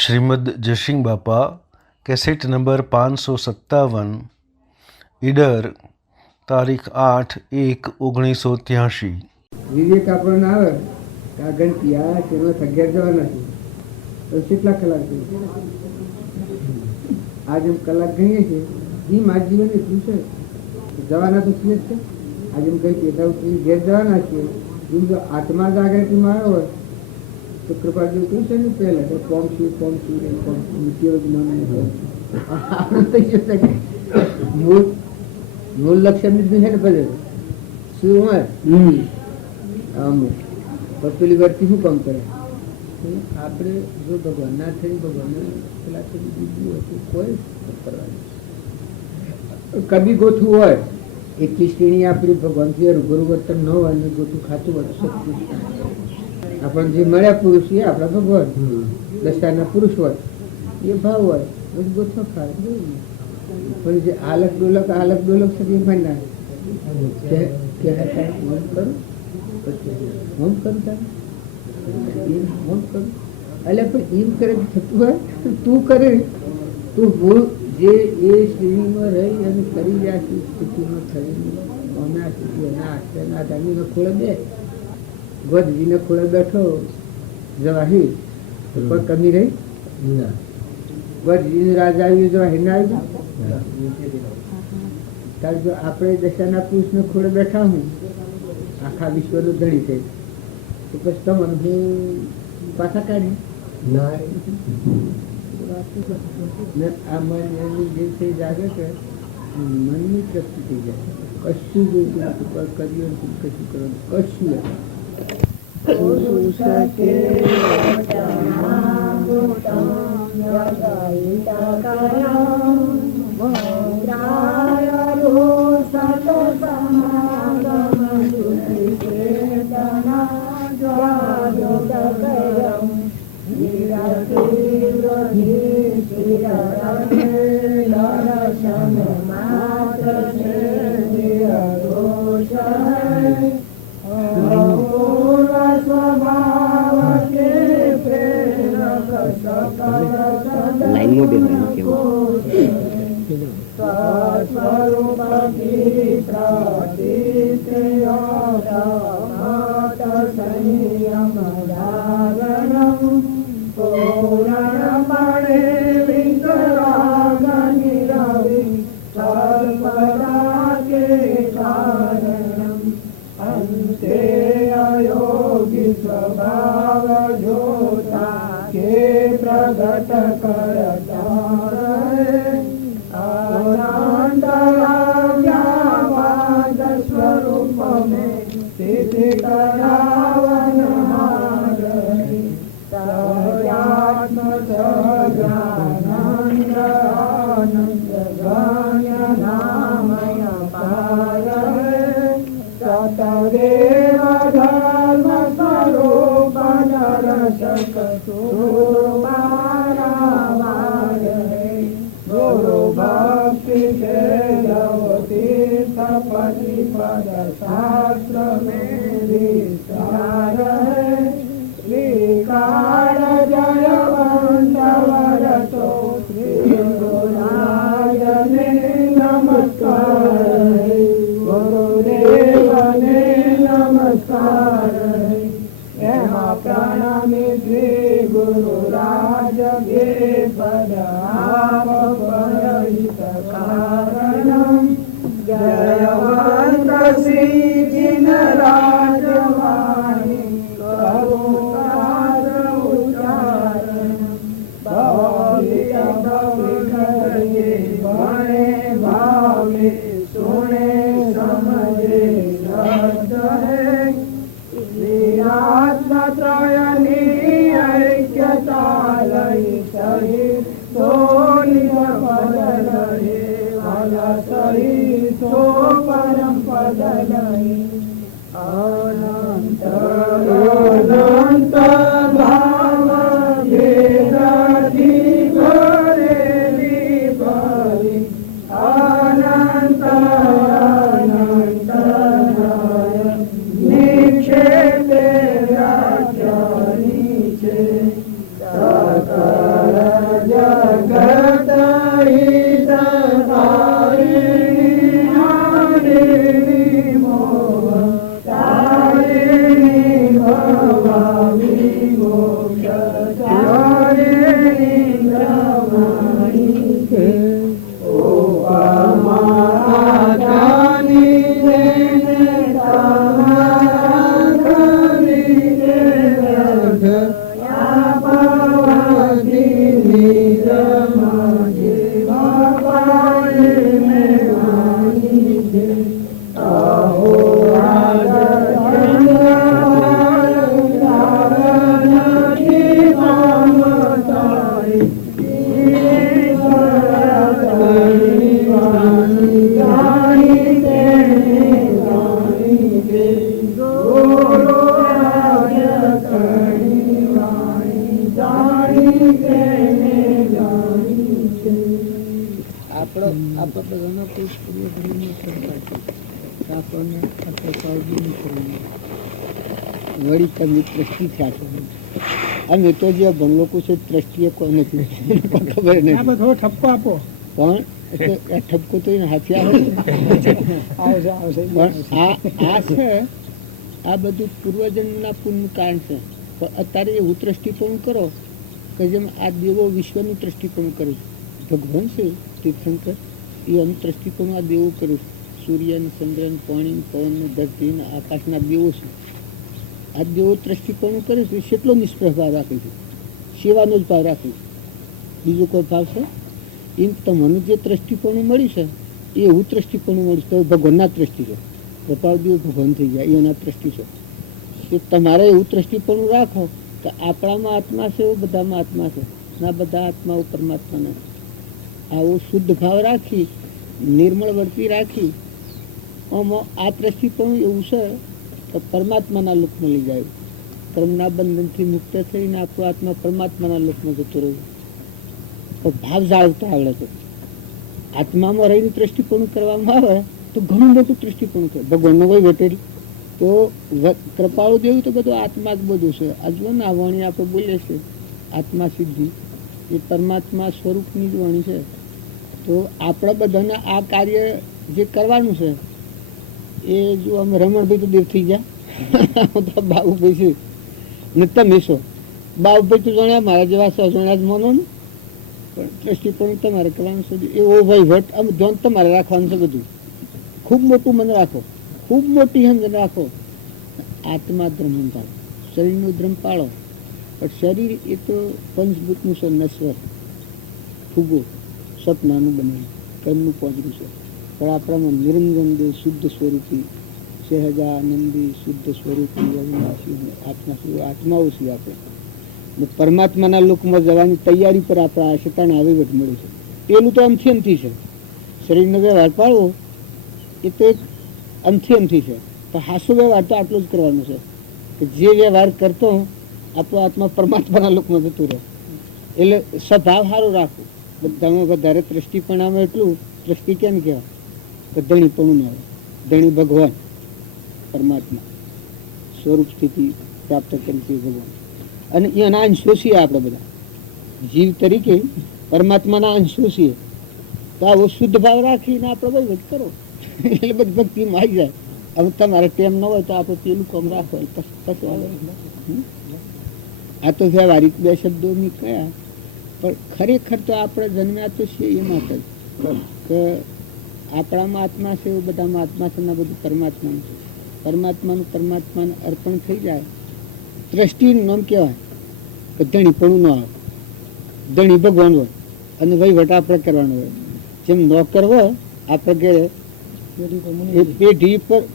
શ્રીમદ જયસિંહ બાપા cassette number 557 Idar તારીખ 8/1/1983। વિવેક આપણને આવે આ ગણતી આ તેનો 11 જવાના છે તો કેટલા કલાક છે આજે કલાક ગણીએ છીએ એ માર જીવન એટલું છે જવાના તો છીએ જ છે આજે એમ કહી કે ઘેર જવાના છીએ એમ જો આત્મા જાગૃતિમાં આવ્યો હોય તો કૃપા જેવું કહ્યું છે ને પહેલાં તો કોમ શું મૂળ લક્ષ્ય લીધું છે ને ભલે શું હોય અમુક પેલી વ્યક્તિ શું કામ કરે આપણે જો ભગવાન ના થઈ ભગવાન પેલા દીધું હોય તો કોઈ કરવાનું કદી ગોથું હોય એટલી શ્રેણી આપણી ભગવાનથી રૂબરૂ વર્તન ન હોય ને ગોથું ખાતું હોય આપણને જે મળ્યા પુરુષ એ આપણા ભગવાન દશાના પુરુષ હોય એ ભાવ હોય પછી ગોથો ખાય પણ જે આલક ડોલક છે એ ભાઈ ના હોમ કરું એટલે પણ એમ કરે થતું હોય તું કરે તું ભૂલ જે એ શ્રેણીમાં રહી અને કરી રહ્યા છે સ્થિતિમાં થઈને અમે આ સ્થિતિ એના આધારની ખોળે બે ગોદજીને ખોળે બેઠો જવાહી કોઈ કમી રહી ગોદજીને રાજા આવ્યું જવાહી ના આવ્યું ત્યારે જો આપણે દશાના પુરુષને ખોળે બેઠા હું આખા વિશ્વનો ધણી થઈ તો પછી તમને હું પાછા કાઢી આ મન એની જે થઈ જાગે છે મનની તૃપ્તિ થઈ જાય કશું જોઈતું કર્યું કશું કરવાનું કશું Sakara વળી તમે ટ્રસ્ટી થયા છો અમે તો જે ભણલોકો છે ટ્રસ્ટીએ કોઈ નથી ખબર નથી. ઠપકો આપો પણ આ ઠપકો તો એને હાથે આવે પણ આ છે આ બધું પૂર્વજન્મના પુણ્યનું કારણ છે. પણ અત્યારે એવું દ્રષ્ટિકોણ કરો કે જેમ આ દેવો વિશ્વનું દ્રષ્ટિકોણ કરે છે. ભગવાન છે તીર્થંકર એ અમુક દ્રષ્ટિકોણ આ દેવો કરે છે. સૂર્ય ને ચંદ્ર ને પાણી પવન ને ધરતી ને આકાશના દેવો છે. આ દેવો દ્રષ્ટિકોણ કરે છે કેટલો નિષ્પ્રહ ભાવ રાખે છે, સેવાનો જ ભાવ રાખે છે, બીજો કોઈ ભાવ છે એમ. તમને જે દ્રષ્ટિકોણ મળ્યું છે એ એવું દ્રષ્ટિકોણ મળ્યું છે તો ભગવાનના દ્રષ્ટિ છે. કૃપાળદેવ ભગવાન થઈ ગયા એના દ્રષ્ટિ છે. કે તમારે એવું દ્રષ્ટિકોણ રાખો કે આપણામાં આત્મા છે એવું બધામાં આત્મા છે, ના બધા આત્માઓ પરમાત્મા નથી. આવો શુદ્ધ ભાવ રાખી નિર્મળ વર્તી રાખી આમાં આ દ્રષ્ટિકોણ એવું છે કે પરમાત્માના લોકમાં લઈ જાય. કર્મના બંધનથી મુક્ત થઈને આપણો આત્મા પરમાત્માના લોકમાં જતો રહ્યો. તો ભાવ જાળવતા આવડે છે. આત્મામાં રહીને દ્રષ્ટિકોણ કરવામાં આવે તો ઘણું મોટું દ્રષ્ટિકોણ છે. ભગવાનનો કોઈ વટેરી તો કૃપાળુ દેવું તો બધું આત્મા જ બધું છે. આજુ ને આ વાણી આપણે બોલીએ છીએ આત્મા સિદ્ધિ એ પરમાત્મા સ્વરૂપની જ વાણી છે. તો આપણા બધાને આ કાર્ય જે કરવાનું છે એ જો અમે રમણભાઈ તો દેવ થઈ ગયા તો બાબુભાઈ છે ને તમે છો. બાબુભાઈ તો જાણ્યા મારા જેવા 100 જણા જ માનો ને પણ દ્રષ્ટિકોણ તમારે કરવાનું છે. એવો વહીવટ આમ ધ્યાન તમારે રાખવાનું છે. બધું ખૂબ મોટું મન રાખો, ખૂબ મોટી સમજ રાખો. આત્મા ધ્રમ પાળો, શરીરનું ધ્રમ પાળો. પણ શરીર એ તો પંચભૂતનું છે, નશ્વર ફૂગો સપનાનું બનેલું કર્મનું પહોંચવું છે. પણ આપણામાં નિરંજન દેવ શુદ્ધ સ્વરૂપી સહજાનંદી શુદ્ધ સ્વરૂપી અવિનાશી આત્માઓ છીએ આપણે. પરમાત્માના લોકમાં જવાની તૈયારી પર આપણા આ શેતાને આવી મળે છે. પેલું તો અમથી અમથી છે. શરીરનો વ્યવહાર પાળવો એ તો એક અમથી અમથી છે. પણ હાસો વ્યવહાર તો આટલો જ કરવાનો છે કે જે વ્યવહાર કરતો આપણો આત્મા પરમાત્માના લોકમાં જતું રહે. એટલે સ્વભાવ સારો રાખવો. બધામાં વધારે દ્રષ્ટિ પણ આવે એટલું દ્રષ્ટિ કેમ કહેવાય કે ધણી પણ આવે. ધણી ભગવાન પરમાત્મા સ્વરૂપ સ્થિતિ પ્રાપ્ત કરી છે ભગવાન. અને એના અંશો છીએ આપણે બધા જીવ તરીકે પરમાત્માના અંશો છીએ. તો આવો શુદ્ધ ભાવ રાખીને આપણે વહીવટ કરો એટલે બધી ભક્તિમાં આવી જાય. હવે તમારે ટેમ ન હોય તો આપણે પેલું કામ રાખો પછી આવે. આ તો વ્યવહારિક 2 શબ્દો મેં કયા પણ ખરેખર તો આપણે જન્મ્યા તો છીએ એ માટે કે આપણામાં આત્મા છે એવું બધામાં આત્મા છે ને બધું પરમાત્માનું છે. પરમાત્માને અર્પણ થઈ જાય. દ્રષ્ટિનું નામ કહેવાય કે ધણીપણું ન આવે. ધણી ભગવાન હોય અને વહીવટ આપણે કરવાનો હોય. જેમ નોકર હોય આપણે ઘરે એ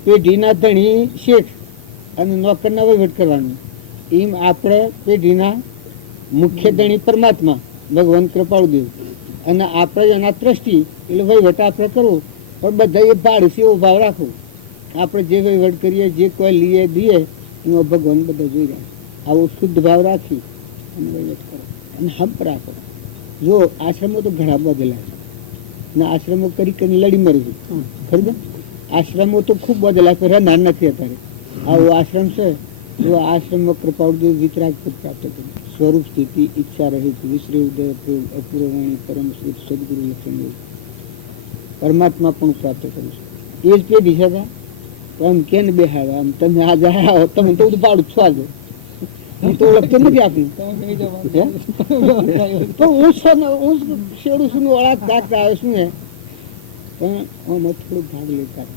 પેઢીના ધણી શેઠ અને નોકરના વહીવટ કરવાનો. એમ આપણે પેઢીના મુખ્ય ધણી પરમાત્મા ભગવાન કૃપાળુદેવ અને આપણે એના દ્રષ્ટિ એટલે વહીવટ આપણે કરવો. પણ બધા એ ભાડ છે એવો ભાવ રાખવો. આપણે જે વહીવટ કરીએ જે કોઈ લઈએ દઈએ એમાં ભગવાન બધા જોઈ રહ્યા. આવો શુદ્ધ ભાવ રાખી અને વહીવટ કરો અને હંપ રાખો. જો આશ્રમો તો ઘણા બદલાય ને આશ્રમો કરી કરીને લડી મરી છે ખરું. આશ્રમો તો ખૂબ બદલાય પણ રહેનાર નથી અત્યારે. આવો આશ્રમ છે જો આશ્રમમાં કૃપાળુદેવ વિતરાગ પદ પ્રાપ્ત કર્યું. સ્વરૂપ સ્થિતિ ઈચ્છા રહે છે વિશ્રે ઉદય અપૂર્વવાણી પરમ શ્રી સદગુરુ લક્ષણ પરમાત્મા પણ પ્રાપ્ત કર્યું છે. એ જ પેઢી છે તો આમ કેને બેહાડવા આમ તમે આ જાય તમે તો બધું પાડું છો આજે હું તો ઓળખતો નથી આપી. પણ હું શેડું છું ઓળખ દાખતા આવે શું હે, પણ આમાં થોડું ભાગ લેતા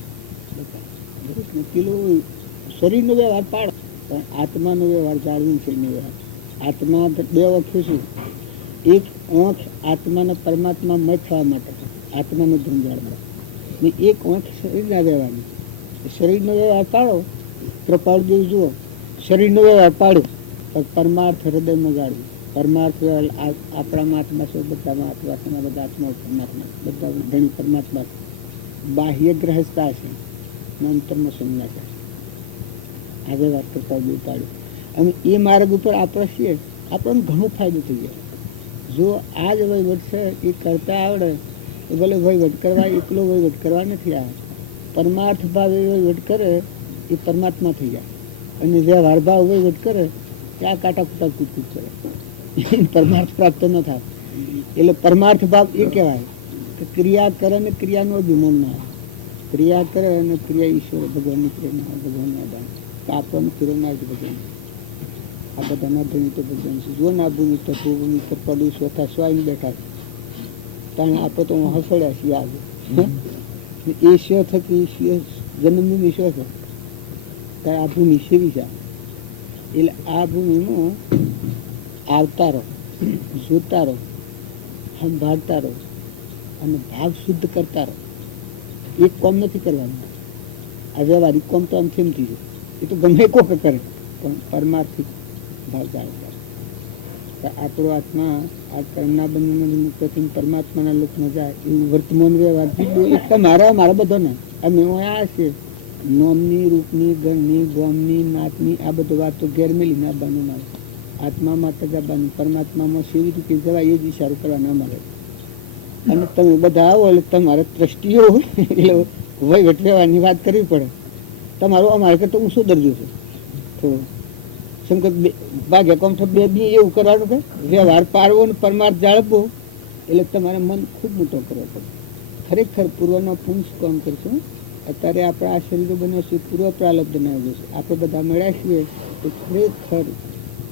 પેલું શરીરનો વ્યવહાર પાડો પણ આત્માનો વ્યવહાર જાળવી છે. આત્મા બે વખત શું, એક આંખ આત્માના પરમાત્મા મત થવા માટે, આત્માનો ધર્મ જાળવા, ને એક આંખ શરીરના વ્યવહારની. શરીરનો વ્યવહાર પાડો, કૃપાળદેવ જુઓ શરીરનો વ્યવહાર પાડ્યો પણ પરમાર્થ હૃદયમાં જાળવું. પરમાર્થ આપણામાં આત્મા છે, બધામાં આત્મા, બધા આત્મા પરમાત્મા, બધા ધણી પરમાત્મા. બાહ્ય ગ્રહસ્થતા છે, અંતરમાં સંજ્ઞા છે. આ વ્યવહાર કૃપાળદેવ પાડ્યો અને એ માર્ગ ઉપર આપણે છીએ, આપણને ઘણો ફાયદો થઈ જાય. જો આ જ વહીવટ છે એ કરતા આવડે તો ભલે વહીવટ કરવા એકલો વહીવટ કરવા નથી આવે. પરમાર્થ ભાવ એ વહીવટ કરે એ પરમાત્મા થઈ જાય અને વ્યવહાર ભાવ વહીવટ કરે ત્યાં કાંટા કૂટા કૂદકૂદ કરે, પરમાર્થ પ્રાપ્ત ન થાય. એટલે પરમાર્થ ભાવ એ કહેવાય કે ક્રિયા કરે ને ક્રિયાનો અભિમાન ના આવે. ક્રિયા કરે અને ક્રિયા ઈશ્વર ભગવાનની પ્રેરણા, ભગવાનના દાન આપણને પ્રેરણા જ ભગવાન. આ બધાના ભૂમિ તો ભગવાન છે. જો ના ભૂમિ તો ભૂમિ તો પડી સ્વથા સ્વાઈને બેઠા છે. કારણ આપણે તો હસડ્યા છીએ આજે એ શો થકી જન્મભૂમિ શો છે ત્યારે આ ભૂમિ સેવી છે. એટલે આ ભૂમિમાં આવતા રહો, જોતા રહો, સંભાળતા રહો અને ભાવ શુદ્ધ કરતા રહો. એક કોમ નથી કરવાનું. આ વ્યવહારિક કોમ તો અંતિમથી છે, એ તો ગમે કોક કરે પણ પરમાર્થિક ભાવ જાળવતા. આપણો આત્મા આ કર્મના બંધનમાંથી મુક્ત થઈને પરમાત્માના લોકમાં જાય એવું વર્તમાન વ્યવહાર એક મારા બધાને અમે આ છે નોમની, રૂપની, ગણની, ગોમની, નાતની આ બધું વાત તો ઘેર મેલી ના બાનું ના. આત્મામાં તજાબાનું, પરમાત્મામાં સેવી રીતે જવાય એ જ ઈશારો કરવા ના મળે. અને તમે બધા આવો એટલે તમારે ટ્રસ્ટીઓ એટલે વહીવટ વ્યવહારની વાત કરવી પડે. તમારું અમારે કરતા હું શું દરજ્જો છું થોડું સંકટ ભાગ્યા કોમ બે બી એવું કરવાનું કે વ્યવહાર પાડવો ને પરમાર્થ જાળવવો એટલે તમારે મન ખૂબ મોટો કરવો પડે. ખરેખર પૂર્વનો પુંસ કામ કરશું. અત્યારે આપણે આ શરીરો બન્યા છે પૂર્વ પ્રાલબ્ધ બનાવ્યો છે. આપણે બધા મળ્યા છીએ તો ખરેખર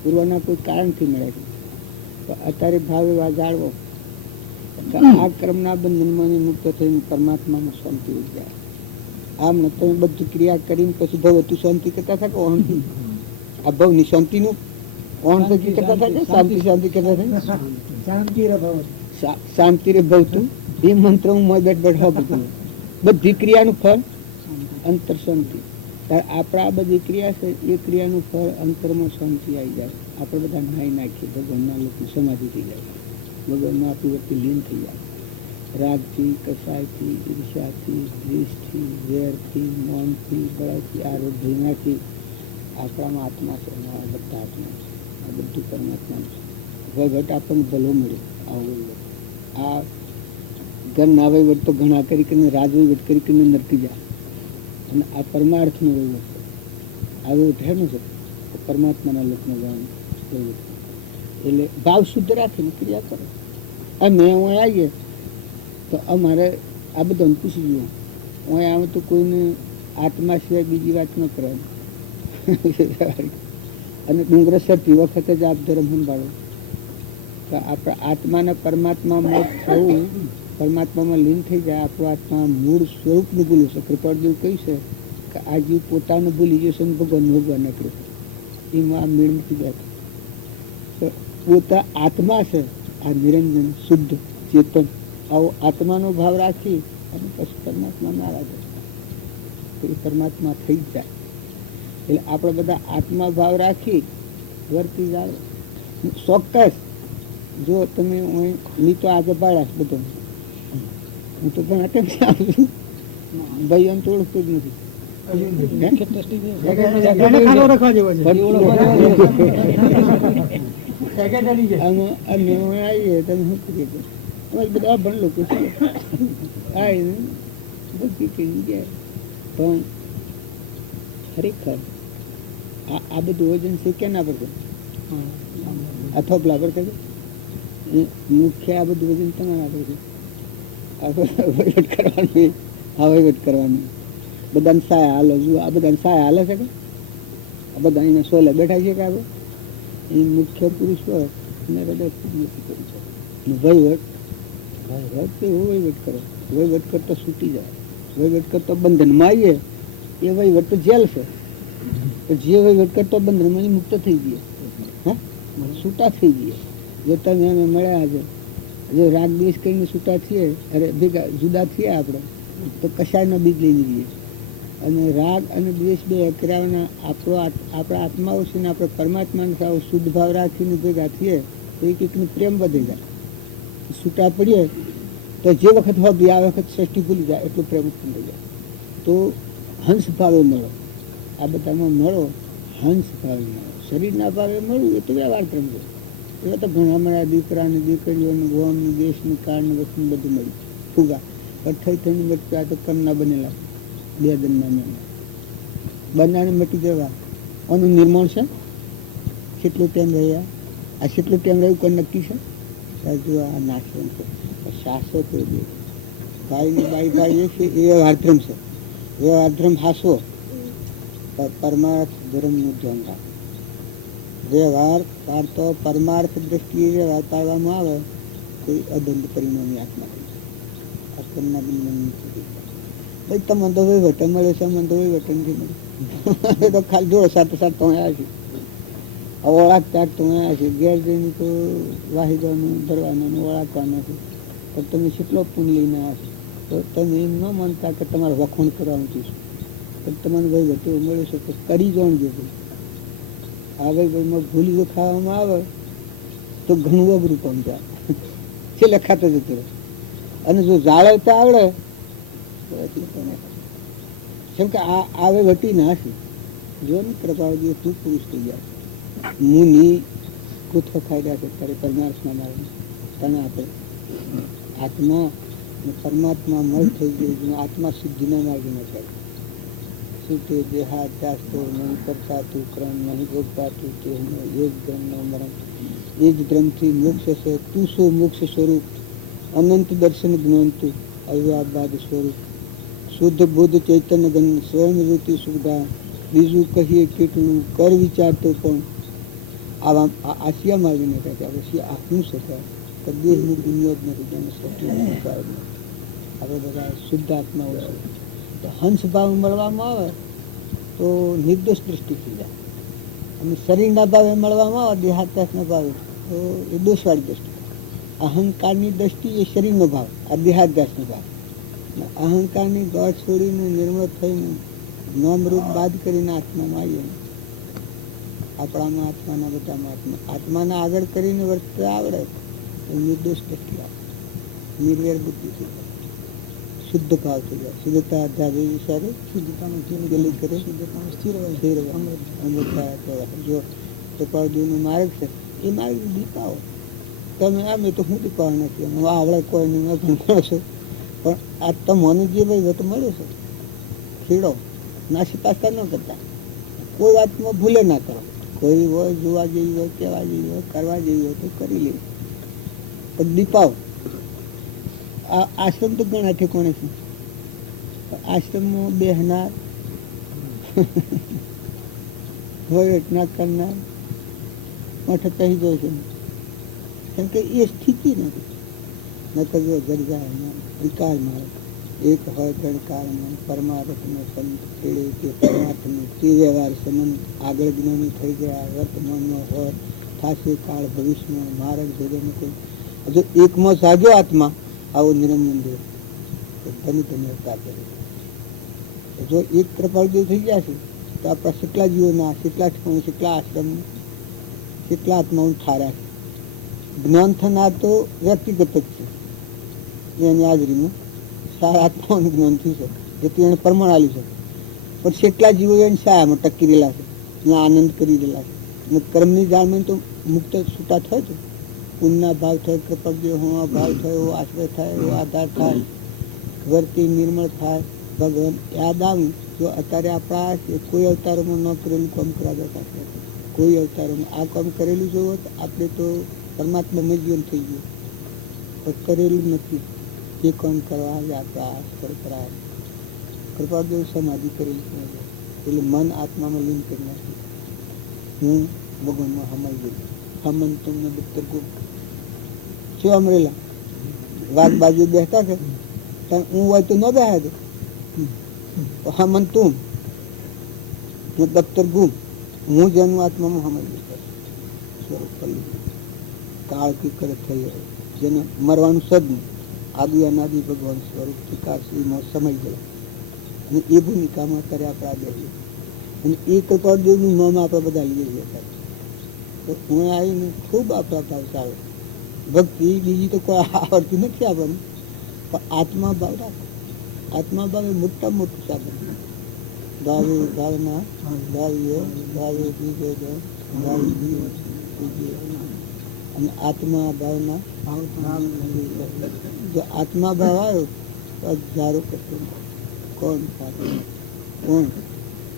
પૂર્વના કોઈ કારણથી મળ્યા છે. તો અત્યારે ભાવ એવા જાળવો આ ક્રમના બંધનમાં મુક્ત થઈને પરમાત્મામાં શાંતિ ઉઈ જાય. આમ તમે બધી ક્રિયા કરીને પછી ભગવતું શાંતિ કરતા થાકો. આ ભવની શાંતિનું કોણ થકી કરતા થાય શાંતિ શાંતિ કરતા થાય શાંતિ રે ભવતું એ મંત્ર હું મોય બેઠ બેઠા બધું બધી ક્રિયાનું ફળ અંતર શાંતિ. આપણા આ બધી ક્રિયા છે એ ક્રિયાનું ફળ અંતરમાં શાંતિ આવી જાય. આપણે બધા નાઈ નાખીએ ભગવાનના લોકો સમાધિ થઈ જાય, ભગવાનના આપણી વચ્ચે લીન થઈ જાય. રાગથી, કસાયથી, ઈર્ષાથી, દ્વેષથી, વેરથી, મૌનથી, બળાથી, આરોગ્યમાંથી આપણામાં આત્મા છે. બધા આત્મા છે. આ બધું પરમાત્માનું છે. વહીવટ આપણને ભલો મળ્યો. આવો વહીવટ આ ઘરના વહીવટ તો ઘણા કરી કરીને રાજ વહીવટ કરી કરીને નરકી જાય અને આ પરમાર્થનો વહીવટ છે. આ વહીવટ હેનું છે પરમાત્માના લોકમાં જવાનું વહીવટ. એટલે ભાવ શુદ્ધ રાખીને ક્રિયા કરો. અમે હું આવીએ તો અમારે આ બધાને પૂછી જુઓ. હું આવે તો કોઈને આત્મા સિવાય બીજી વાત ન કરવાની. અને ડુંગર સરતી વખતે જ આપ ધર્મ સંભાળો તો આપણા આત્માને પરમાત્મામાં થવું, પરમાત્મામાં લીન થઈ જાય. આપણું આત્મા મૂળ સ્વરૂપનું ભૂલું છે. કૃપાળદેવ કહ્યું છે કે આ જીવ પોતાને ભૂલી જશે ને ભગવાન ભગવાન કર્યું એમાં આ મેળ મૂકી જાય. તો પોતા આત્મા છે આ નિરંજન શુદ્ધ ચેતન. આવો આત્માનો ભાવ રાખી અને પછી પરમાત્માના આરાધન તો એ પરમાત્મા થઈ જ જાય. એટલે આપણે બધા આત્મા ભાવ રાખી વર્તી જાય. ચોક્કસ જો તમે ની તો આજે પાડ્યા બધો હું તો પણ કેમ ભાઈ એમ તો ઓળખતું જ નથી. અમે આવીએ તમે શું કરીએ બધા ભણ લોકો આવીને બધી કરી ગયા. પણ ખરેખર આ બધું વજન છે કેના પર અથોપલા પર કરે મુખ્ય આ બધું વજન તમારા પર છે. વહીવટ કરવાનું, આ વહીવટ કરવાનું. બધાને સાયા હાલો જુઓ. આ બધાને સાયા હાલે છે કે આ બધા એને સોલે બેઠા છે કે આપણે એ મુખ્ય પુરુષ હોય એને કદાચ નથી કરી શકે. વહીવટ વહીવટ એવો વહીવટ કરે, વહીવટ કરતો છૂટી જાય, વહીવટ કરતો બંધનમાં આવીએ એ વહીવટ તો જેલ છે. તો જે વહીવટ કરતો બંધનમાં મુક્ત થઈ ગયો, હા છૂટા થઈ ગઈએ. જો તમે અમે મળ્યા આજે, જો રાગ દ્વેષ કરીને છૂટા છીએ, અરે ભેગા જુદા છીએ આપણે, તો કશાયનો બીજ લઈ જઈએ. અને રાગ અને દ્વેષ બે કર્યાના આપણા આત્માઓ છે ને આપણે પરમાત્માને સાવ શુદ્ધ ભાવ રાખીને ભેગા છીએ તો એક એકને પ્રેમ વધી જાય. છૂટા પડીએ તો જે વખત હોય આ વખત સૃષ્ટિ ભૂલી જાય એટલું પ્રેમ ઉત્પન્ન થઈ જાય. તો હંસ ભાવે મળો, આ બધામાં મળો, હંસ ભાવે મળો. શરીરના ભાવે મળવું એ તો વ્યવહાર પ્રેમ છે. એવા તો ઘણા મળ્યા, દીકરાને દીકરીઓને ગોમને દેશને કાળને વસ્તુને બધું મળ્યું ફુગા, પણ થઈ થઈને વચ્ચે આ તો કરના બનેલા બે દંડના બંધાને મટી જવા આનું નિર્માણ છે. કેટલું ટાઈમ રહ્યા, આ કેટલું ટાઈમ રહ્યું કોઈ નક્કી છે? જો આ નાશવંત છે, શાસક ભાઈની ભાઈ છે એ વ્યવહારધર્મ છે. વ્યવહારધર્મ હાસવો, પરમાર્થ ધર્મનું ધ્યાન રાખો. વ્યવહાર પાડતો પરમાર્થ દ્રષ્ટિએ વ્યવહાર પાડવામાં આવે કોઈ અદંત પરિણામી આત્મા આ કરના બિંદુ ભાઈ તમે તો વહીવટન મળે છે, મને તો વહીવટન થી મળે તો ખાલી જોડો સાથે સાથે તો આવ્યા છે. ઓળખતા તો આવ્યા છે. ઘેર જઈને તો વાહિદાનું ભરવાનું ઓળખવાના છે. પણ તમે કેટલો પૂન લઈને આવ્યા છો તો તમે એમ ન માનતા કે તમારે વખોણ કરવાનું છે. પણ તમારે વહીવટો મળે છે તો કરી જોણજો. આ વહીવટમાં ભૂલી જો ખાવામાં આવે તો ઘણું અઘરું પહોંચાય છે, લખાતો જતો રહે. અને જો જાળવતા આવડે કેમ કે આ વહીવટી ના છે. જો ને પ્રભાવજી તું પુરુષ થઈ જાય મુનિ કૂથો ખાઈ છે ત્યારે પરમાર્થના માર્ગ તને આપે આત્મા પરમાત્મા મળ થઈ ગયું. આત્મા સિદ્ધિના માર્ગમાં ચાલે. શું તે દેહાધ્યાસ નહીં કરતાતું ક્રમ નહીં ભોગતાતું તે એ જ ગ્રહનો મરણ, એ જ ગ્રંથથી મોક્ષ છે. તું શું મોક્ષ સ્વરૂપ અનંત દર્શન જ્ઞાનતું અવ્યાબાદ સ્વરૂપ શુદ્ધ બુદ્ધ ચૈતન્ય ગણ સ્વયં વૃત્તિ સુવિધા. બીજું કહીએ કેટલું કર વિચારતો પણ આવા આશિયા માર્ગીને કહે આ શું છે તો દેહની દુનિયા જ નથી જેને સૃષ્ટિ આપણે બધા શુદ્ધ આત્માઓ છે. તો હંસ ભાવ મળવામાં આવે તો નિર્દોષ દ્રષ્ટિ થઈ જાય. અને શરીરના ભાવે મળવામાં આવે દેહાત્યાસના ભાવે તો એ દોષવાળી દ્રષ્ટિ. અહંકારની દ્રષ્ટિ એ શરીરનો ભાવ, આ દેહાધ્યાસનો ભાવ. અહંકારની દોડ છોડીને નિર્મળ થઈને નામરૂપ બાદ કરીને આત્મામાં આવીએ. આપણામાં આત્માના બધામાં આત્માના આગળ કરીને વર્તતા આવડે તો નિર્દોષ દ્રષ્ટિ આવે, નિર્વેર બુદ્ધિ થઈ જાય, શુદ્ધ ભાવ થઈ જાય. શુદ્ધતા અધ્યાય સારે શુદ્ધતામાં ગલી કરે, શુદ્ધતામાં સ્થિર અમૃતા. જો કૃપાળજીનો માર્ગ છે એ માર્ગ દીપાવો. તમે આમે તો હું દીપાવ નથી, હું આવડે કોઈ નહીં ભણો છો, પણ આ તમને જે વહીવટ મળ્યો છે ખેડો, નાસી પાસા ન કરતા. કોઈ વાતમાં ભૂલે ના કરો. કોઈ હોય જોવા જેવી હોય, કહેવા જેવી હોય, કરવા જેવી હોય તો કરી લે. પણ દીપાવ આ આશ્રમ તો ઘણા ઠેકોણે છે. આશ્રમમાં બેહનાર વહીવટ ના કરનાર મઠ કહી જાય છે. કેમ કે એ સ્થિતિ નથી. નકર જો જરજા વિકાર મળે એક હોય ગણકારમાં પરમાર્થનો સંત ખેડે કે પરમાત્મા તે વ્યવહાર સંબંધ આગળ જ્ઞાની થઈ ગયા વર્તમાનનો હોય થશે કાળ ભવિષ્યનો માર્ગ ભેગોનો કોઈ જો એકમાં સાગ્યો આત્મા આવો નિરંજન દેવ ધની ધન્ય પ્રાપ્ત કરે. જો એક કૃપાળદેવ થઈ ગયા છે તો આપણા કેટલા જીવોના કેટલા ઠેકાણે કેટલા આશ્રમ કેટલા આત્માઓ ઠાર્યા છે. જ્ઞાન થનાર તો વ્યક્તિગત જ છે, એની હાજરીમાં સારા આત્માઓનું જ્ઞાન થયું છે જેથી એને પ્રમાણ આવ્યું છે. પણ કેટલા જીવો એને શાળામાં ટકી રહેલા છે, ત્યાં આનંદ કરી રહેલા છે. અને કર્મની જાળમાં તો મુક્ત છૂટા થાય છે. પુણ્યના ભાવ થાય, કૃપજ્ઞ હોવા ભાવ થાય, એવો આશ્રય થાય, એવો આધાર થાય, વર્તી નિર્મળ થાય, ભગવાન યાદ આવ્યું. જો અત્યારે આપણા કોઈ અવતારોમાં ન કરેલું કામ કરા જતા, કોઈ અવતારોમાં આ કામ કરેલું જો હોત આપણે તો પરમાત્મામાં જીવન થઈ ગયું, પણ કરેલું નથી. એ કામ કરવા આપણે કરા કૃપાદેવ સમાધિ કરેલી એટલે મન આત્મામાં લીન કરી નાખ્યું. હું ભગવાનમાં હમાઈ ગયું. હમન તમને બત્તર ગુમ શું અમરેલા વાત બાજુ બેસતા છે હું હોય તો ન બેહે દે હમન તું દફતર ગુમ હું જેનું આત્મામાં હમાઈ ગયું સ્વરૂપ કરી કાળ કી કરે થઈ જેને મરવાનું સદ નહીં આદિ અનાદિ ભગવાન સ્વરૂપ એમાં સમય ગયો અને એ ભૂમિકામાં અત્યારે આપણે આ બેસીએ અને એ કૃપાદેવનું નામ આપણે બધા લઈએ છીએ. તો હું આવીને ખૂબ આપણા ભાવ ચાલે ભક્તિ બીજી તો કોઈ આવડતી નથી આપણને પણ આત્મા ભાવ રાખો. આત્મા ભાવ એ મોટા મોટું સાધન ભાવે ભાવના ભાવીએ ભાવે બીજે અને આત્મા ભાવના જો આત્મા ભાવ આવ્યો તો હજારો કરતો કોણ કોણ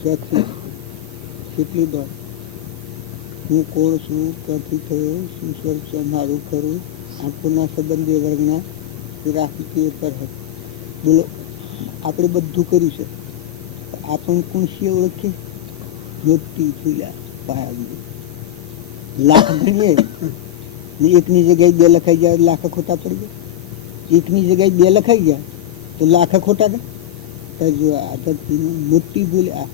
ક્યાંથી કેટલી વાર હું કોણ છું, ક્યાંથી થયો, શું સ્વરૂપ છે મારું ખરું, આંખોના સંબંધી વર્ગના રાખી તે પર બોલો આપણે બધું કર્યું છે. આપણ કોણ છીએ ઓળખીએ મોટી ફૂલ્યા પાયા લાખ ગણીએ ને એકની જગ્યાએ બે લખાઈ જાય લાખ ખોટા પડી જાય. એકની જગ્યાએ બે લખાઈ ગયા તો લાખ ખોટા થાય. જો આ ધરતીની મોટી ભૂલ આ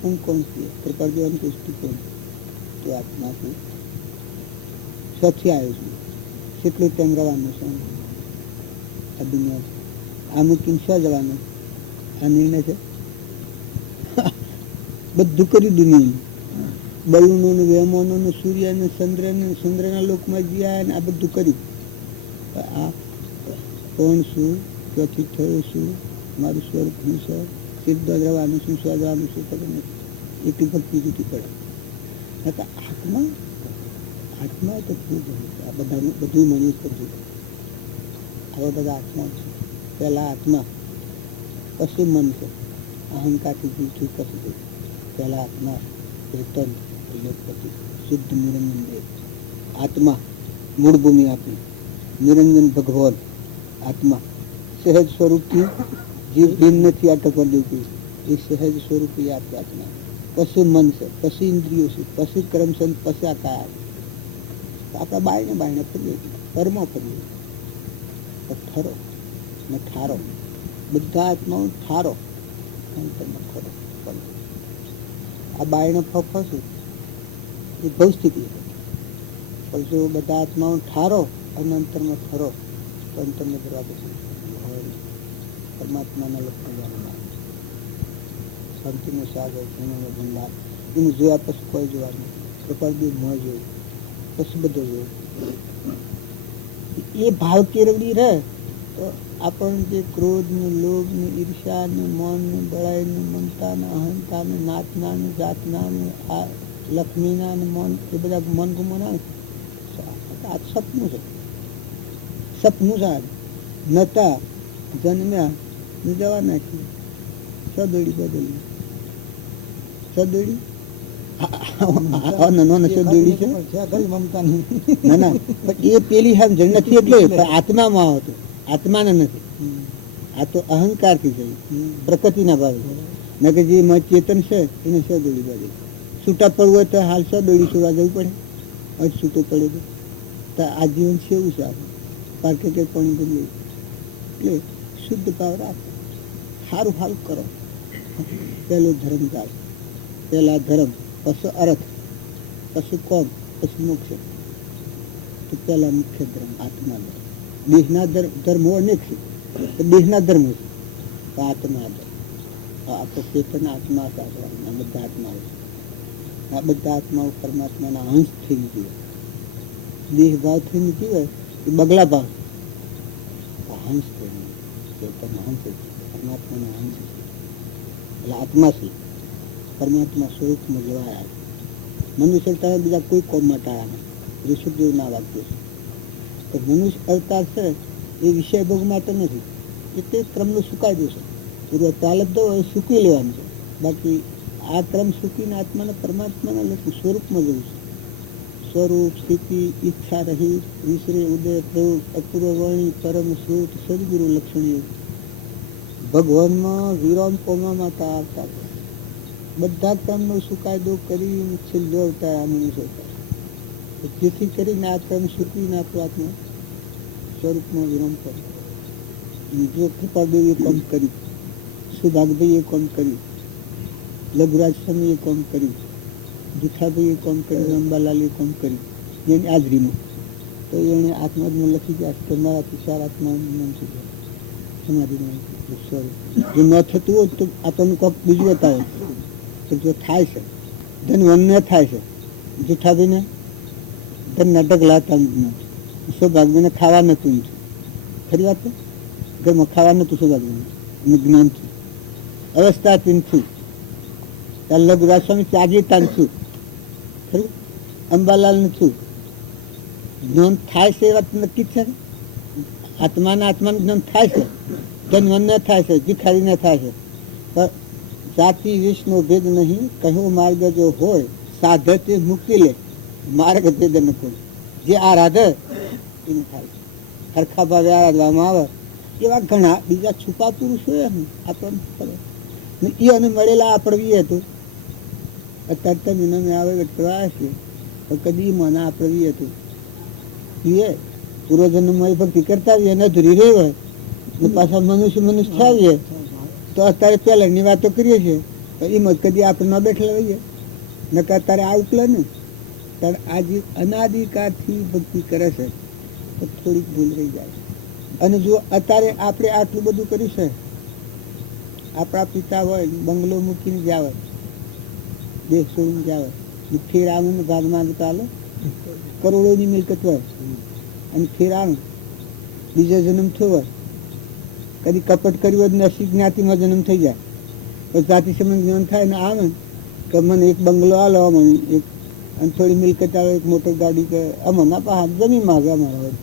પણ કોણ છે પ્રકારજવાની પુષ્ટિ કોણ તો આત્માથી સથી આવ્યો છું કેટલું તેમ રવાનું છે આ દુનિયા આ મૂકીને શા જવાનું આ નિર્ણય છે. બધું કર્યું દુનિયાનું બલૂનો ને વેમોનો ને સૂર્ય ને ચંદ્ર ને ચંદ્રના લોકમાં ગયા ને આ બધું કર્યું. આ કોણ છું, ક્યાંથી થયું છું, મારું સ્વરૂપ શું છે, સિદ્ધ જવાનું શું સ્વાદવાનું શું ખબર નથી. એટલી ભક્તિ જુદી પડે. આત્મા આત્મા તો ખૂબ આ બધાનું બધું મનુષ્ય કરતું આવા બધા આત્મા છે. પહેલાં આત્મા પછી મન છે અહંકારથી જીવતું પછી પહેલાં આત્મા કીર્તન પછી શુદ્ધ નિરંજન દેવ આત્મા મૂળ ભૂમિ આપી નિરંજન ભગવાન આત્મા સહેજ સ્વરૂપથી જીવ ભિન્ન નથી આ ટપર દેવું એ સહેજ સ્વરૂપી આપી આત્મા પછી મન છે પછી ઇન્દ્રિયો છે પછી કર્મ છે પછી આ કાયા આપણા બાયને બાયને ફરીએ કર્મ ફરીએ ઠરો ને ઠારો બધા આત્માઓ ઠારો અંતરમાં ખરો આ બાયને ફફશું એ ભવસ્થિતિ પણ જો બધા આત્માઓ ઠારો અને અંતરમાં ખરો તો અંતરને કરવા પછી પરમાત્માના લક્ષણ શાંતિનો સાગર પૂર્ણનો ભંડાર એને જોયા પછી કોઈ જોવાનું કપાળ બી મોં જોયું પછી બધું જોયું એ ભાવ કેળવડી રહે તો આપણને જે ક્રોધ ને લોભ ને ઈર્ષા ને મન ને બળાઈ ને મમતા ને અહંતા ને નાતના ને જાતના ને આ લક્ષ્મીના ને મન એ બધા મન ગુમના આ સપનું છે. સપનું છે નતા જન્મ્યા ને જવા નાખી સદોડી બદલી સદોડી એ પેલી સમજણ નથી એટલે આત્મામાં આવતો આત્માને નથી આ તો અહંકારથી થયું પ્રકૃતિના ભાવે ન કે જે ચેતન છે એને સદોડી બાજુ છૂટા પડવું હોય તો હાલ સદોડી છોડવા જવું પડે હજ છૂટો પડે તો આ જીવન છે એવું છે આપણે પાર્કે કે પાણી બદલે એટલે શુદ્ધ ભાવ રાખો સારું સારું કરો. પહેલો ધર્મ જાય પહેલા ધર્મ પછી અર્થ પછી કોમ પછી મોક્ષ તો પહેલા મુખ્ય ધર્મ આત્મા ધર્મ. દેશના ધર્મો અનેક છે દેશના ધર્મ છે આત્મા ધર્મ આ તો ચેતન આત્મા આ બધા આત્માઓ છે. આ બધા આત્માઓ પરમાત્માના અંશ થઈ નીકળે દેહ ભાવ થઈ નીકળે એ બગલા ભાવ અંશ થઈ ચેતન અંશ પરમાત્માના અંશ એટલે આત્મા છે પરમાત્મા સ્વરૂપમાં જવાયા મનુષ્ય અવતાર બીજા કોઈ કોમમાં ટાળાના ઋષભદેવના વાક્ય છે તો મનુષ્ય અવતાર છે એ વિષય ભોગ માટે નથી એ તે ક્રમનો સુકાઈ દેશે પૂર્વ પ્રાલબ્ધો સૂકી લેવાનું છે. બાકી આ ક્રમ સૂકીને આત્માના પરમાત્માના લક્ષ સ્વરૂપમાં જવું છે. સ્વરૂપ સ્થિતિ ઈચ્છા રહિત વિસરે ઉદય પ્રયોગ અપૂર્વ વાણી પરમ શ્રોત સદગુરુ લક્ષણીય ભગવાનમાં વિરામ પામવા માટે આવતા બધા કર્મનો સુકાયદો કરી છેલ્લો અવતાર આ મનુષ્ય અવતાર, જેથી કરીને આ કર્મ સૂકવીને આપણું આત્મા સ્વરૂપમાં વિરામ કરે. જો કૃપાદેવીએ કામ કર્યું, સુભાગભાઈએ કામ કર્યું, લઘુરાજ સ્વામીએ કામ કર્યું, જુઠાભાઈએ કામ કર્યું, અંબાલાલે કામ કર્યું એની હાજરીમાં, તો એને આત્મામાં લખી ગયા કે મારાથી ચાર આત્મા નામ થઈ ગયા સમાધિમાં સ્વરૂપ. જો ન થતું હોય તો આપણને કોઈક બીજું બતાવે કે જો થાય છે ધન વન્ય થાય છે, જુઠાભાઈને ધનના ઢગલા હતા, સૌભાગ્યને ખાવા નતું, ખરી વાત ઘરમાં ખાવા નતું સૌભાગ્યને જ્ઞાનથી અવસ્થાથી છું. ત્યાં લઘુરાજ સ્વામી ત્યાગીતાન છું, ખરું અંબાલાલનું છું. જ્ઞાન થાય છે એ વાત નક્કી છે. આત્માના આત્માનું જ્ઞાન થાય છે, ધન ન થાય છે, ભિખારી ન થાય છે. પણ જાતિ વિષનો ભેદ નહીં, કહ્યો માર્ગ જો હોય સાધે તે મુક્તિ લે, માર્ગ ભેદ ન કોઈ. જે આરાધે એને થાય છે. હરખા ભાવે આરાધવામાં આવે એવા ઘણા બીજા છુપા પુરુષો આપણને ખબર એ અને મળેલા આપડવી હતું. અત્યારે તમે મને આવે કરવા છે તો કદી મને આપડવી હતું એ પૂર્વજન્મમાં ભક્તિ કરતા આવીએ ને અધૂરી રહેવાય ને પાછા મનુષ્ય થાવીએ તો અત્યારે પહેલાની વાતો કરીએ છીએ તો એમાં કદી આપણે ન બેઠેલા હોઈએ નકર અત્યારે આ ઉપલે ને ત્યારે આજે અનાદિકાળથી ભક્તિ કરે છે તો થોડીક ભૂલ રહી જાય. અને જો અત્યારે આપણે આટલું બધું કર્યું છે, આપણા પિતા હોય બંગલો મૂકીને જાવે, દેશ છોડીને જાવે, ફેર આવીને ભાગમાં ચાલે, કરોડોની મિલકત હોય અને ફેર આવે બીજો જન્મ થયો હોય, કદી કપટ કર્યું હોય ને અસી જ્ઞાતિમાં જન્મ થઈ જાય તો જાતિ સંબંધ જ્ઞાન થાય ને આવે કે મને એક બંગલો આલો, મને એક અને થોડી મિલકત આવે, એક મોટર ગાડી કે અમારા પાસે જમીન માગે અમારા હોય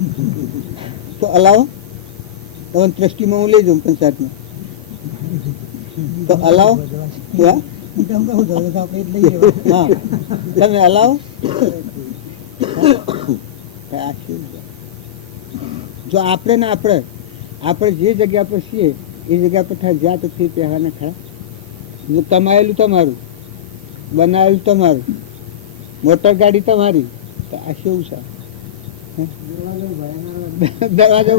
તો અલાવો તમે ટ્રસ્ટીમાં હું લઈ જાઉં પંચાયતમાં તો અલાવો હા તમે અલાવો. જો આપણે ને આપણે જે જગ્યા પર છીએ એ જગ્યા પર થાય જ્યાં તો ફી પહેવાના ખરા. જો કમાયેલું તમારું, બનાવેલું તમારું, મોટર ગાડી તમારી, તો આ શું છે દરવાજો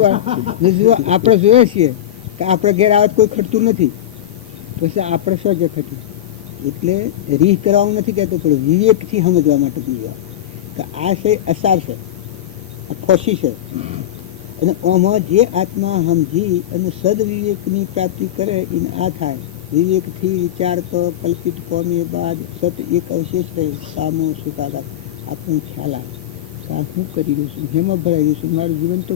આપણે જોઈએ છીએ કે આપણે ઘેર આવત કોઈ ખટતું નથી, પછી આપણે શું જે ખટ્યું. એટલે રીહ કરવાનું નથી કહેતો, પણ વિવેકથી સમજવા માટે પીવા કે આ છે અસાર છે, આ ફોસી છે. અને આમાં જે આત્મા સમજી અને સદવિવેકની પ્રાપ્તિ કરે એને આ થાય. વિવેકથી વિચાર તો કલ્પિત કોમી બાદ સત એક અવશેષ રહે, સામો સુકાદા આપણને ખ્યાલ આવે કે આ હું કરી રહ્યું છું, હેમાં ભરાઈ રહ્યું છું. મારું જીવન તો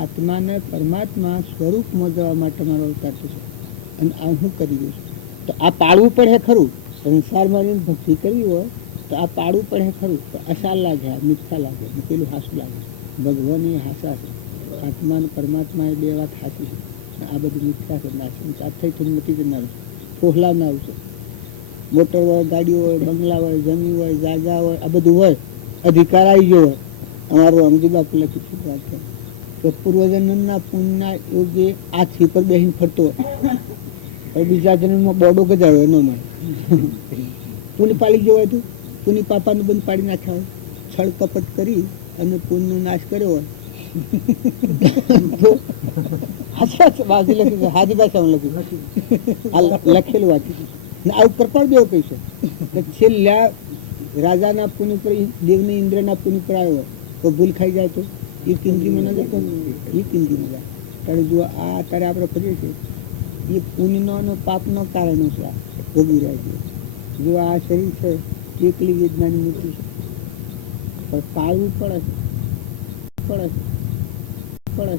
આત્માને પરમાત્મા સ્વરૂપમાં જવા માટે મારો અવતાર છે અને આ હું કરી રહ્યું છું. તો આ પાળવું પડે ખરું, સંસારમાં ભક્તિ કરવી હોય તો આ પાળવું પડે ખરું. તો અસાર લાગે, મિથ્યા લાગે, પેલું હાસું લાગે. ભગવાન એ હાસા છે, આત્મા ને પરમાત્મા એ બે વાત હાસી છે. આ બધું મિથ્યા છે, નાશી આ થઈ તો નથી કરનારું છે, ફોહલાવનારું છે. મોટર હોય, ગાડીઓ હોય, બંગલા હોય, જમીન હોય, જાગા હોય, આ બધું હોય, અધિકાર આવી ગયો હોય. અમારું અમજી બાપુ લખી છે વાત કે પૂર્વજન્મના પુણ્યના યોગે આ થી પર બેહીને ફરતો હોય, બીજા જન્મમાં બોડો ગજાડ્યો ન મળે. પુણ્ય પાડી ગયો હોય તો પુણ્ય પાપાને બંધ પાડી નાખ્યા હોય, છળ કપટ કરી અને પુણ્યનો નાશ કર્યો હોય. બાજુ લખ્યું, હાજી ભાષામાં લખ્યું, લખેલું વાંચી ને આવું કરપાડ દેવો કહી છે. છેલ્લા રાજાના પુણ્ય પર, દેવને ઇન્દ્રના પુણ્ય પર આવ્યો તો ભૂલ ખાઈ જાય તો એ કિંદરીમાં ન જતો, એ કિંદરીમાં જાય. કારણ જો આ અત્યારે આપણે કરીએ છીએ એ પુણ્યનો અને પાપનો કારણો છે, આ ભોગવી રહ્યા છે. જો આ શરીર છે એકલી વેદનાની મૂર્તિ છે, પણ પાળવું પડે પડે પડે